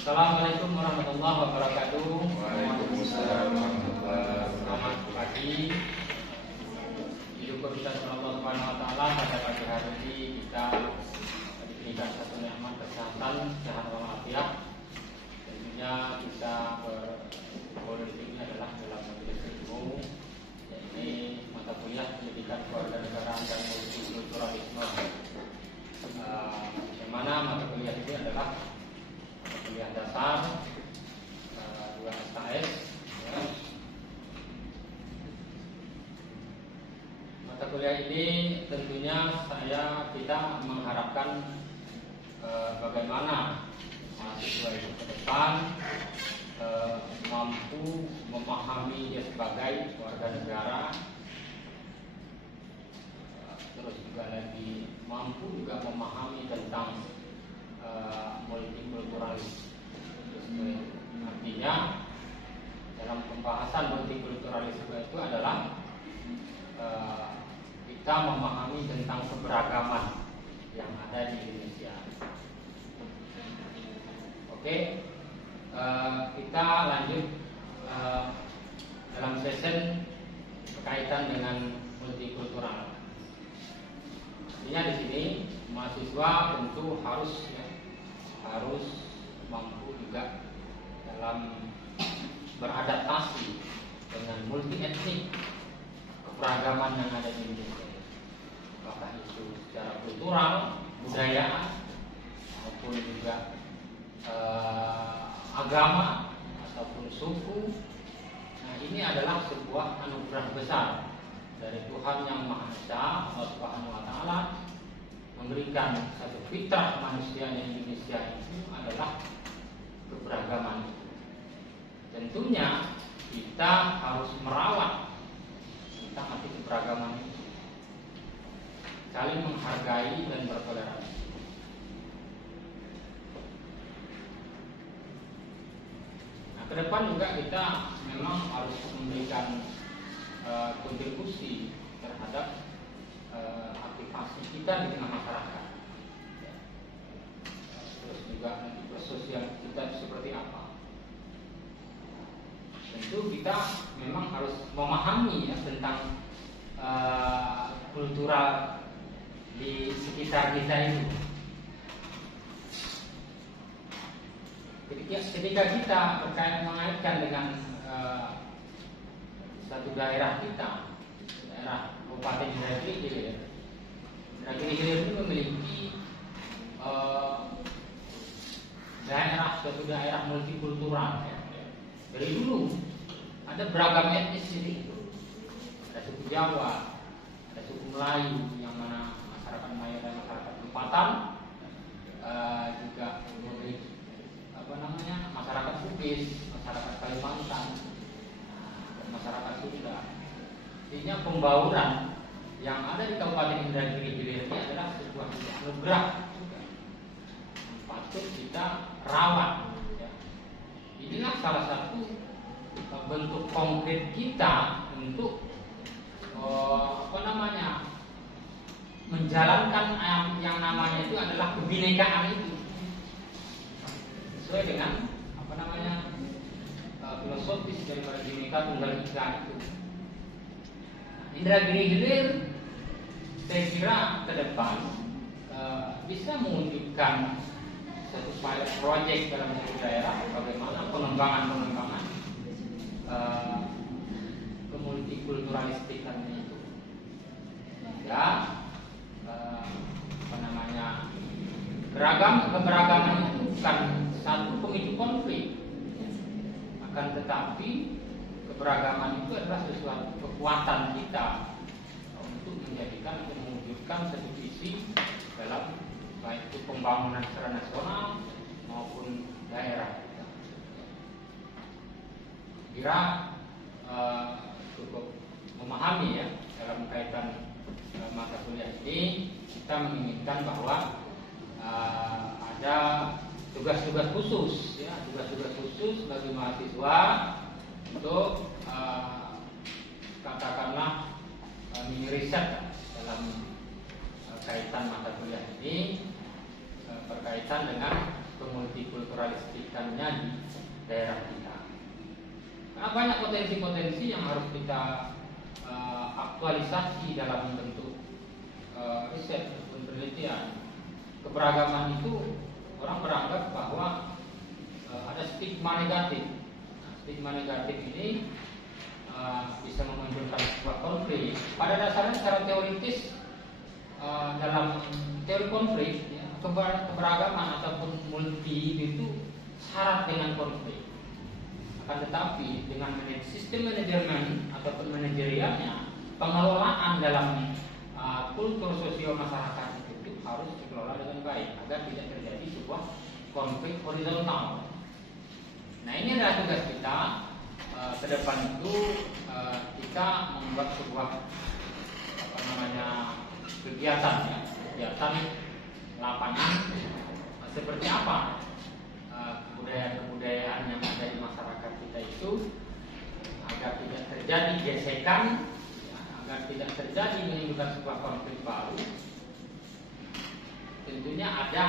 Assalamualaikum warahmatullahi wabarakatuh. Waalaikumsalam warahmatullahi wabarakatuh. Selamat pagi. Syukur kita kepada Allah Subhanahu wa taala pada pagi hari ini kita diberikan satu nikmat kesehatan, sehat walafiat. Tentunya kita berpolitik ini adalah dalam majelis ilmu, yaitu mata kuliah pendidikan kewarganegaraan dan multikulturalisme. Yang mana mata kuliah ini adalah kuliah dasar 2 SKS ya. Mata kuliah ini tentunya kita mengharapkan bagaimana mahasiswa itu ke depan mampu memahami dia sebagai warga negara, terus juga lagi mampu juga memahami tentang multikulturalis. Artinya dalam pembahasan multikulturalisme itu adalah kita memahami tentang keberagaman yang ada di Indonesia. Oke, kita lanjut dalam session berkaitan dengan multikultural. Artinya di sini mahasiswa tentu harus mampu juga dalam beradaptasi dengan multi etnik keberagaman yang ada di Indonesia. Apakah itu secara kultural, budaya, maupun juga agama ataupun suku. Nah, ini adalah sebuah anugerah besar dari Tuhan Yang Maha Esa, Allah Subhanahu wa taala, memberikan satu fitrah manusia yang Indonesia itu adalah keberagaman. Tentunya kita harus merawat tentang arti keberagaman itu, saling menghargai dan bertoleransi. Nah, ke depan juga kita memang harus memberikan kontribusi terhadap aktivasi kita di tengah masyarakat. Terus juga nanti bersosial kita seperti apa. Tentu kita memang harus memahami ya tentang kultural di sekitar kita itu. Ketika kita mengaitkan dengan satu daerah kita, daerah Kabupaten Indragiri Hilir. Indragiri Hilir itu memiliki suatu daerah multikultural. Ya. Dari dulu ada beragam etnis di situ. Ada suku Jawa, ada suku Melayu, yang mana masyarakat Melayu dan masyarakat tempatan, juga memiliki masyarakat Bugis, masyarakat Kalimantan, dan masyarakat Sunda. Artinya pembauran yang ada di Kabupaten Indragiri Hilir ini adalah sebuah anugerah yang patut kita rawat. Ya. Inilah salah satu bentuk konkret kita untuk menjalankan yang namanya itu adalah kebinekaan itu sesuai dengan filosofis daripada Bhinneka Tunggal Ika itu. Indragiri Hilir saya kira ke depan bisa mewujudkan satu pilot project dalam satu daerah bagaimana pengembangan kemultikulturalistikan itu. Ya, keberagaman itu bukan satu pemicu konflik, akan tetapi keberagaman itu adalah sesuatu kekuatan kita untuk mewujudkan satu visi dalam baik itu pembangunan secara nasional maupun daerah. Kira cukup memahami ya dalam kaitan mata kuliah ini kita menginginkan bahwa ada tugas-tugas khusus ya, tugas-tugas khusus bagi mahasiswa untuk katakanlah mini riset dalam kaitan mata kuliah ini berkaitan dengan multikulturalisme kulturalistikannya di daerah kita. Karena banyak potensi-potensi yang harus kita aktualisasi dalam bentuk riset ataupun penelitian. Keberagaman itu orang beranggap bahwa ada stigma negatif. Nah, stigma negatif ini bisa memunculkan sebuah konflik. Pada dasarnya secara teoritis dalam teori konflik, ya, keberagaman ataupun multi itu syarat dengan konflik. Akan tetapi dengan sistem manajemen ataupun manajerialnya, pengelolaan dalam kultur sosial masyarakat itu harus dikelola dengan baik agar tidak terjadi sebuah konflik horizontal. Nah, ini adalah tugas kita ke depan itu, kita membuat sebuah kegiatan lapangan seperti apa kebudayaan yang ada di masyarakat kita itu agar tidak terjadi gesekan, ya, agar tidak terjadi menimbulkan sebuah konflik baru. Tentunya ada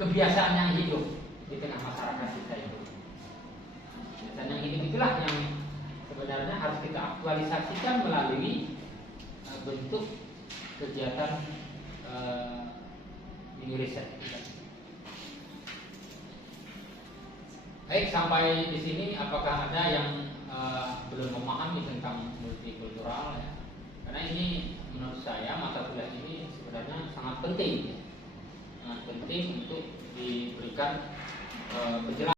kebiasaan yang hidup di tengah masyarakat kita itu. Kebiasaan yang hidup itulah yang sebenarnya harus kita aktualisasikan melalui bentuk kegiatan mini riset kita. Baik, sampai di sini apakah ada yang belum memahami tentang multikultural, ya? Karena ini menurut saya mata kuliah ini sebenarnya sangat penting, ya. Sangat penting untuk diberikan penjelasan.